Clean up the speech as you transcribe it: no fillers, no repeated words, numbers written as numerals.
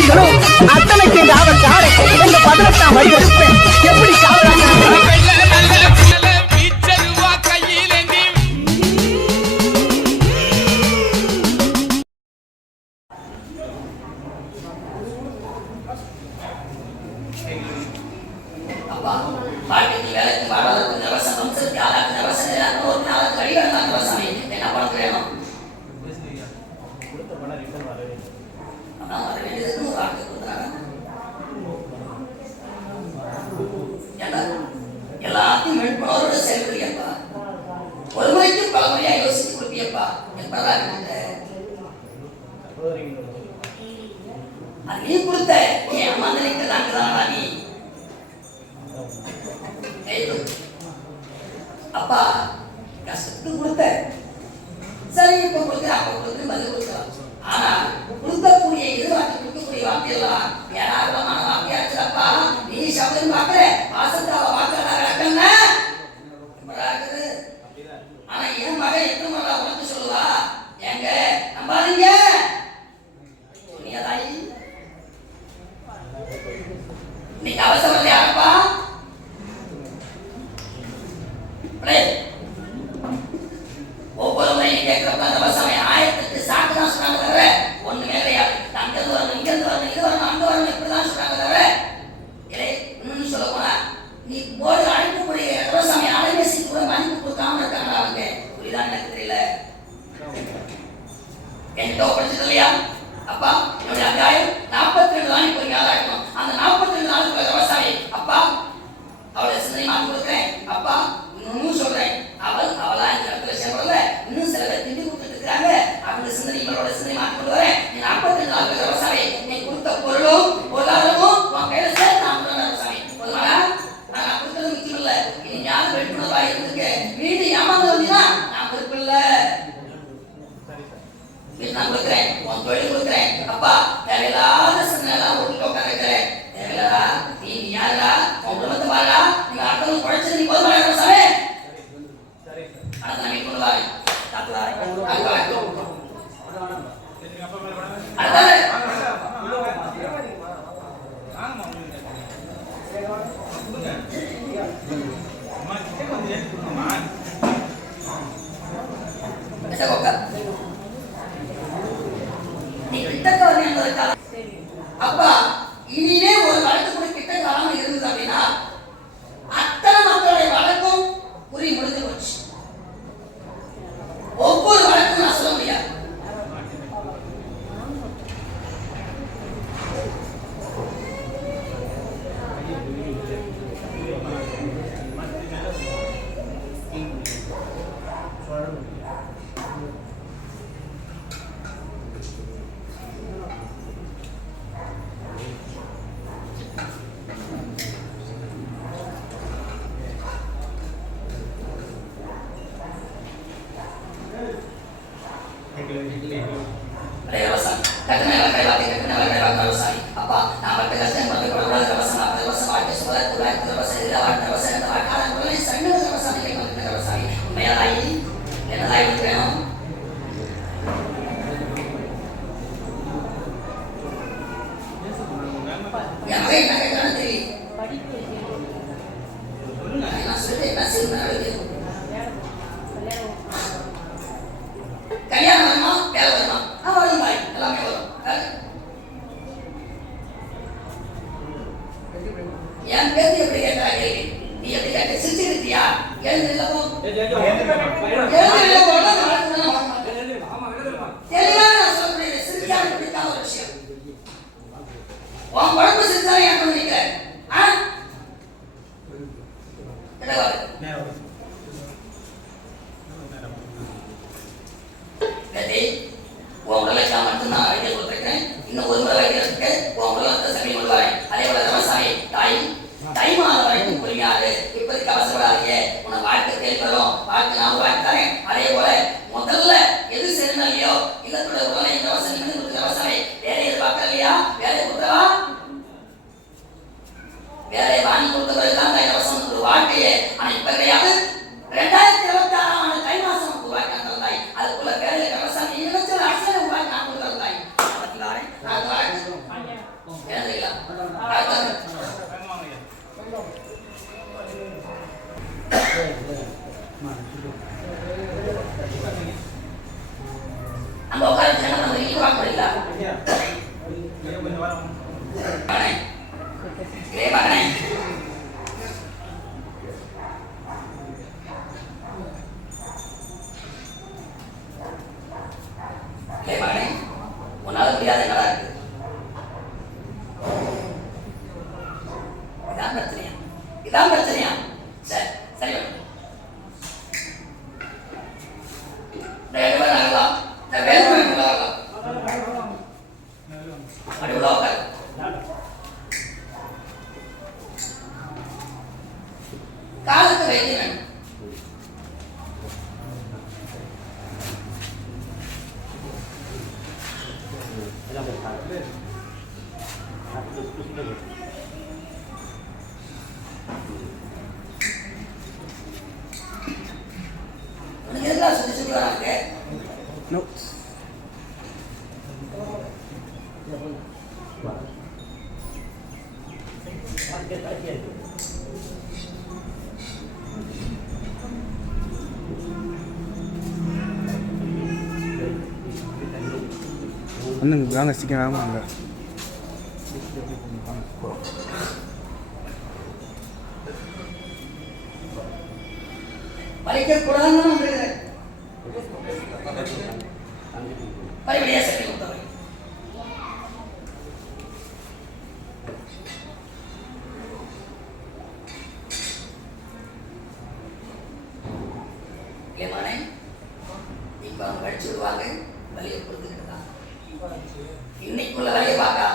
விதிகளும் அத்தனைக்கு காவல் காரை இந்த 18ஆம் வழி எடுப்பேன். எப்படி காவலாக எல்லாத்தையும் மென்பொருளோட செயல்படுறியப்பா. ஒரு முறைக்கு பல முறையா யோசிச்சு கொடுப்பியப்பா. என்பதா அது நீ கொடுத்த என் அம்மா நினைக்கிறதாங்கதானா நீ? அப்பா கஷ்டத்துக்கு கொடுத்த சரி, இப்ப கொடுக்குற அப்ப கொடுத்து பதில் கொடுக்கலாம். ஆனா கொடுக்கக்கூடிய எதிர்பார்த்து கொடுக்கக்கூடிய வார்த்தையெல்லாம் ஏராளமான வார்த்தையாச்சுப்பா. நீ சபதம் பார்க்கற வாசத்தாவ வாக்குறாங்க. ஆனா என் மகன் எத்தனை மகளா உனக்கு சொல்லுவா? எங்க நம்பாதீங்க சொன்னியதாயி. இன்னைக்கு அவசரம் யாரப்பா? ஒவ்வொரு முறையும் கேட்கிறப்ப அந்த வசமை ஆயத்துக்கு சாக்கு தான் சொன்னாங்க தவிர ஒண்ணு வேலையாது. அங்கிருந்து வரணும், இங்கிருந்து வரணும், இது வரணும், அங்க வரணும், இப்படிதான் சொன்னாங்க தவிர இல்லை. இன்னும் சொல்ல போனா நீ போடு அழைப்புக்கூடிய விவசாமி அலைபேசி கூட மதிப்பு கொடுக்காம இருக்காங்களா அவங்க? புரியுதா? எனக்கு தெரியல. என்கிட்ட படிச்சது இல்லையா அப்பா? என்னுடைய அத்தியாயம் 42 தான் இப்போ ஞாபகம். அந்த 42 நாளுக்கு விவசாயி அப்பா அவளை சிந்தனை மாற்றி கொடுக்குறேன். அப்பா இன்னும் சொல்றேன், அவளா இந்த இடத்துல சேர்ப்படல. இன்னும் சில பேர் திண்டி கொடுத்துட்டு இருக்காங்க. அவங்க சிந்தனை இவளோட சிந்தனை மாற்றி கொண்டு வரேன். நீ 42 நாள் விவசாயி நீ கொடுத்த பொருளும் பொருளாதாரமும் உன் கையில சேர்த்து நான் விவசாயி போதுமாடா? நான் கொடுத்தது முக்கியம் இல்ல. நீ ஞாபகம் வெட்டுனதா இருந்துருக்கு. வீடு ஏமாந்து வந்தீங்கன்னா நான் பொறுப்பில்ல. வீட்டு நான் கொடுக்குறேன், உன் தொழில் கொடுக்குறேன். அப்பா தேவையில்லாத சிந்தனை விட்டு உட்காந்துருக்கிறேன். தேவையில்லடா. நீ யாருடா? உன் குடும்பத்தை பாருடா. நீங்க அடுத்தவங்க குழைச்சது நீ போதுமாடா விவசாயி? அடுத்த நான் கொண்டு வரேன். அப்பா இனிமே ஒரு வழக்கு கூட கிட்ட காலம் இருந்தது அப்படின்னா அத்தனை மக்களுடைய வழக்கும் குறி முடிஞ்சு போச்சு. ஒவ்வொரு வழக்கும் நான் சொல்ல முடியாது. அப்பா நான் பட்ட கஷ்டம் உண்மையாதாயி என்னதான் இருக்கிறேன். என் மகன் என்ன கேட்கறான்னு தெரியும். நான் சொல்லிட்டு என்ன செய்யணும்? கல்யாணம் வருமா, வேலை வருமா? வரும் பாய், எல்லாமே வரும். என் பேச்சு எப்படி கேட்டா கேள்வி? நீ எப்படி கேட்ட? சிரிச்சிருக்கியா? எழுந்து இல்ல போ. தெளிவாக நான் சொல்லக்கூடிய சிரிக்காம பிடிக்காத ஒரு விஷயம். உன் குழம்பு சிரிச்சாலும் ஏன் பண்ணிக்க? உன் உடலுக்காக மட்டும்தான் அறிக்கை கொடுத்துருக்கேன். இன்னும் ஒரு முறை வைக்கிறதுக்கு உன் உடலத்தை சரி கொண்டு வரேன். அதே போல விவசாயி தை மாதம் வரைக்கும் புரியாது. இப்போதைக்கு அவசரப்படாதீங்க. உன்னை வாழ்க்கை தேடி வரும். வாழ்க்கை நான் உருவாக்கி தரேன். அதே போல முதல்ல எது சரினா இல்லையோ இல்லத்தோட உடலை இந்த அவசரம் கொடுக்குற விவசாயி வேலையை எதிர்பார்க்கற இல்லையா? வேலையை கொடுத்தவா வேலையை வாங்கி கொடுத்த பிறகுதான் இந்த அவசரம் ஒரு வாழ்க்கையே. ஆனா இப்ப கிடையாது. 2026ஆம் ஆண்டு தை மாசம் உருவாக்கி தந்தாய். அதுக்குள்ள வேலையை விவசாயி நினைச்ச அரசனை உருவாக்கி நான் கொடுக்குறதாய். நான் உங்களால முடியாத என்னடா இருக்கு? இதான் பிரச்சனையா? இதான் பிரச்சனையா? சரி சரி காலத்து வைத்தியம் எல்லாம் சுத்தி சுத்தி வராங்க. வந்து வாங்க சீக்கிரம் வாங்க. படிக்கக்கூடாதுன்னு வந்துருக்கிறேன். படிப்படியாக சட்டை கொடுத்தவரை ஏமானே இப்ப அவங்க அடிச்சு விடுவாங்க. வலியை கொடுத்துக்கிட்டு தான் இன்னைக்குள்ள வேலையை பார்க்க